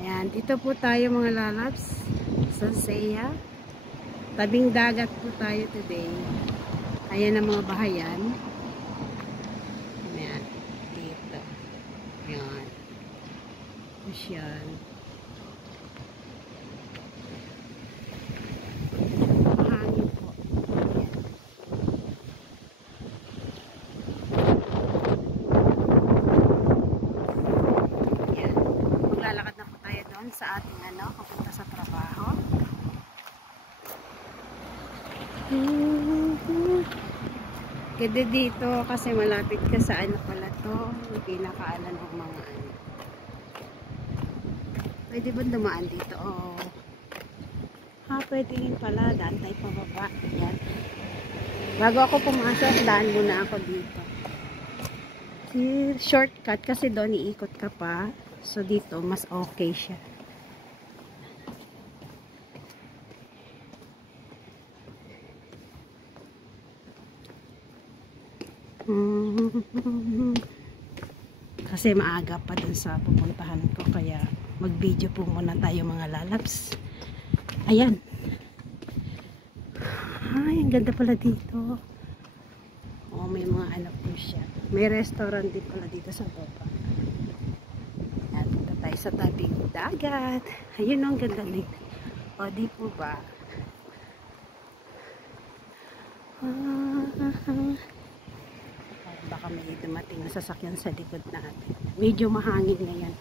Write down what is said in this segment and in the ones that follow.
Ayan, dito po tayo mga lalabs sa Saya. Tabing dagat po tayo today. Ayan ang mga bahayan. Ayan, dito. Ayan. Ayan. Mahangin po. Ayan. Ayan. Maglalakad na po tayo doon sa ating papunta sa trabaho. Ganda dito kasi malapit ka sa pala to, yung pinakaalan ng mga Pwede ba dumaan dito? Oh. Pwede rin pala, daan tayo pababa. Yan. Bago ako pumasok, daan muna ako dito. Shortcut kasi doon iikot ka pa. So dito mas okay siya. Kasi maaga pa dun sa pupuntahan ko, kaya mag video po muna tayo mga lalabs. Ayan. Ay, ang ganda pala dito. Oh, may mga po siya. May restaurant din pala dito sa baba. Ayan, punta tayo sa tabing dagat. Ayun, ang ganda din. O, di po ba? Baka may dumating na sasakyan sa likod natin. Medyo mahangin ngayon.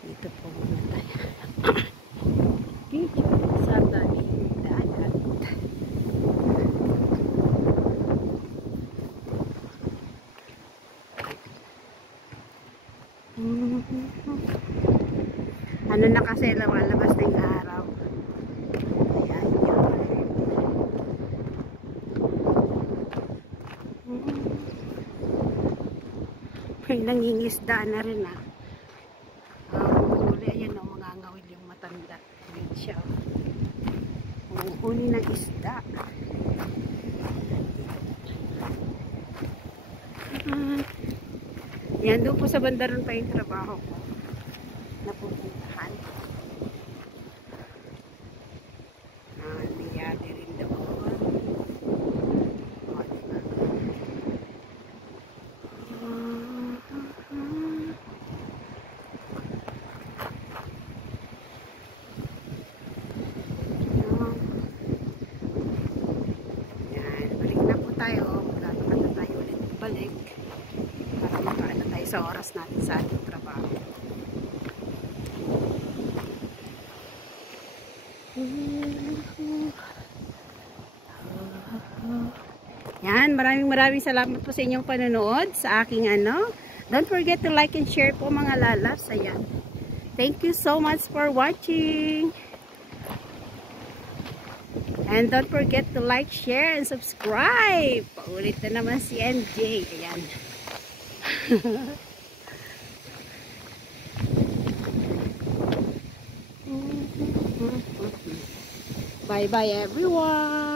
Dito po muna tayo. Dito sa tabing dagat. Ano na kasi lumalabas na yung araw. Ayan yun. May nangingisda na rin huli, ayan mga ngawil yung matanda. Ayan siya. Huli ng isda. Yan, doon po sa bandaron pa yung trabaho ko. Napupuntahan. Niyari rin doon. O, diba? Yan, balik na po tayo. Maglalakad na tayo ulit balik. Para makaano tayo sa oras natin sa ating trabaho. Yan, maraming salamat po sa inyong panonood sa aking Don't forget to like and share po mga lalabs. Ayan. Thank you so much for watching. And don't forget to like, share, and subscribe. Paulit na naman si NJ. Ayan. Bye bye everyone.